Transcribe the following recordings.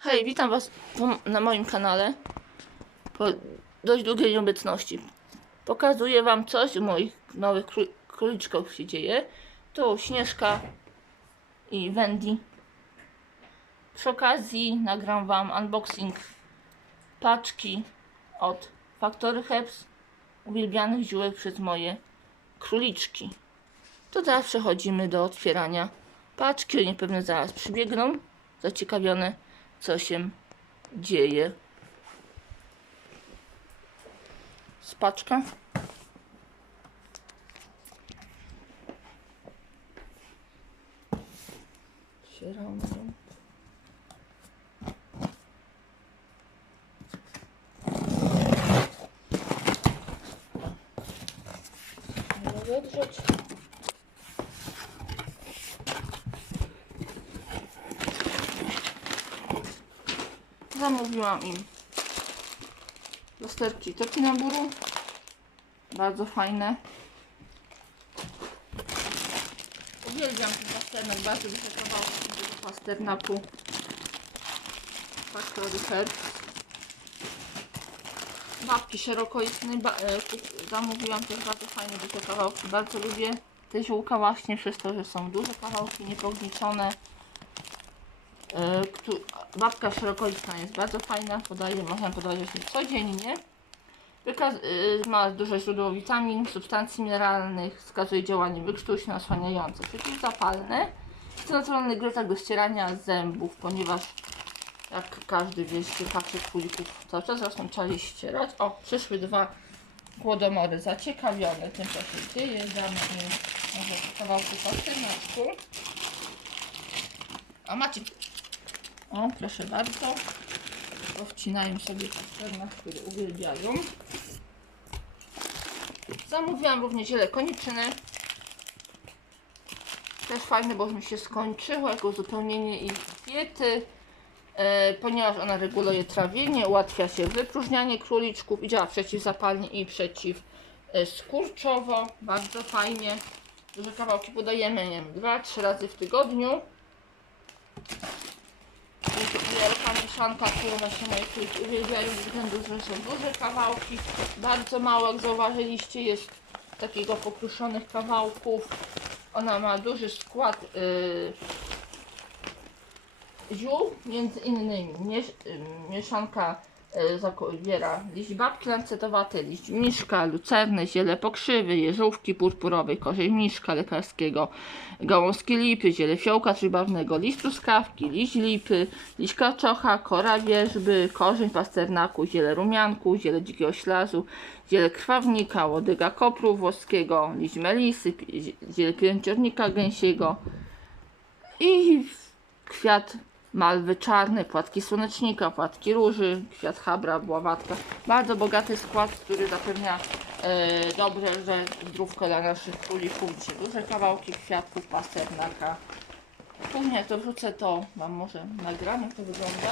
Hej, witam Was na moim kanale po dość długiej nieobecności. Pokazuję Wam coś u moich nowych kró- króliczków się dzieje. Tu Śnieżka i Wendy. Przy okazji nagram Wam unboxing paczki od Factory Herbs uwielbianych ziółek przez moje króliczki. To teraz przechodzimy do otwierania paczki. Oni pewnie zaraz przybiegną, zaciekawione co się dzieje. Spaczka. Ją. Nie Zamówiłam im lusterki topinamburu. Bardzo fajne. Uwielbiam ten pasternak, bardzo dużo kawałków tego pasternaku. Factory Herbs. Babki szerokoistnej ba- e, zamówiłam też bardzo fajne duże kawałki. Bardzo lubię te ziółka właśnie przez to, że są duże kawałki, niepogniczone. E, babka szerokolistna jest bardzo fajna, podaje, można podawać właśnie codziennie. Wykaz, y, ma dużo źródeł witamin, substancji mineralnych, wskazuje działanie wykrztuśne, osłaniające, przeciwzapalne. Jest naturalny gryzak do ścierania zębów, ponieważ jak każdy wie, pakiet królików cały czas zresztą trzeba je ścierać. O, przyszły dwa głodomory zaciekawione tym, co się dzieje. Damy im może kawałku pasternaczku. A macie o, proszę bardzo. Powcinają sobie pasternak, który uwielbiają. Zamówiłam również ziele koniczyny. Też fajne, bo już mi się skończyło jako uzupełnienie ich diety. E, ponieważ ona reguluje trawienie, ułatwia się wypróżnianie króliczków i działa przeciwzapalnie i przeciwskurczowo. Bardzo fajnie. Duże kawałki podajemy, nie wiem, 2-3 razy w tygodniu. Wielka mieszanka, którą właśnie moje krótki uwielbiają ze względu, że są duże kawałki. Bardzo mało, jak zauważyliście, jest takiego pokruszonych kawałków. Ona ma duży skład yy, ziół, między innymi miesz, y, mieszanka zawiera liść babki lancetowate, liść miszka, lucernę, ziele pokrzywy, jeżówki purpurowej, korzeń miszka lekarskiego, gałązki lipy, ziele fiołka trójbarwnego, liść truskawki, liść lipy, liść kaczocha, kora wierzby, korzeń pasternaku, ziele rumianku, ziele dzikiego ślazu, ziele krwawnika, łodyga kopru włoskiego, liść melisy, ziele pięciornika gęsiego i kwiat malwy czarnej, płatki słonecznika, płatki róży, kwiat habra, bławatka. Bardzo bogaty skład, który zapewnia e, dobre zdrówko dla naszych królików. Dzisiaj duże kawałki kwiatków, pasternaka. Później jak to wrzucę, to Wam może nagram, jak to wygląda.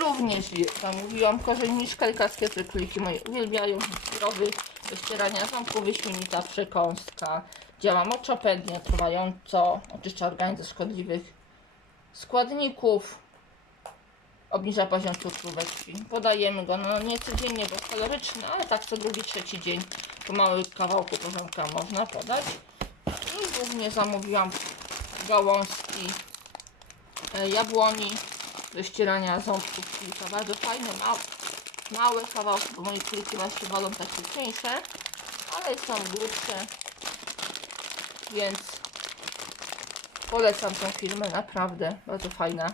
Również zamówiłam korzeń miszka lekarskie, które króliki moje uwielbiają. Zdrowy, do ścierania ząbków, wyśmienita przekąska. Działa moczopędnie, trwająco, oczyszcza organizm ze szkodliwych składników. Obniża poziom cukru we krwi. Podajemy go no nie codziennie, bo jest kaloryczny, ale tak co drugi, trzeci dzień po małych kawałku porządka można podać. I głównie zamówiłam gałązki e, jabłoni do ścierania ząbków kilka. Bardzo fajne, małe, małe kawałki, bo moje kulki właśnie wolą takie cieńsze, ale są grubsze, więc polecam tą firmę, naprawdę bardzo fajna.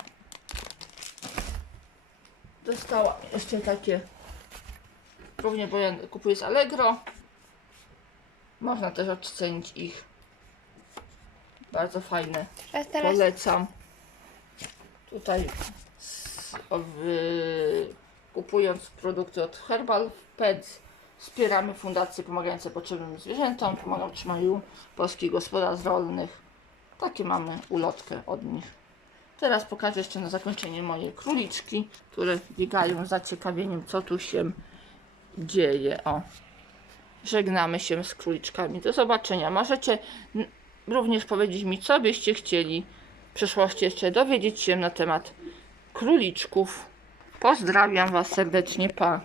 Dostałam jeszcze takie, również bo ja kupuję z Allegro. Można też ocenić ich. Bardzo fajne. Polecam. Tutaj o, wy- kupując produkty od Herbal Pets wspieramy fundacje pomagające potrzebnym zwierzętom, pomagam utrzymaniu polskich gospodarstw rolnych. Takie mamy ulotkę od nich. Teraz pokażę jeszcze na zakończenie moje króliczki, które biegają z zaciekawieniem, co tu się dzieje. O, żegnamy się z króliczkami. Do zobaczenia. Możecie również powiedzieć mi, co byście chcieli w przyszłości jeszcze dowiedzieć się na temat króliczków. Pozdrawiam Was serdecznie, pa.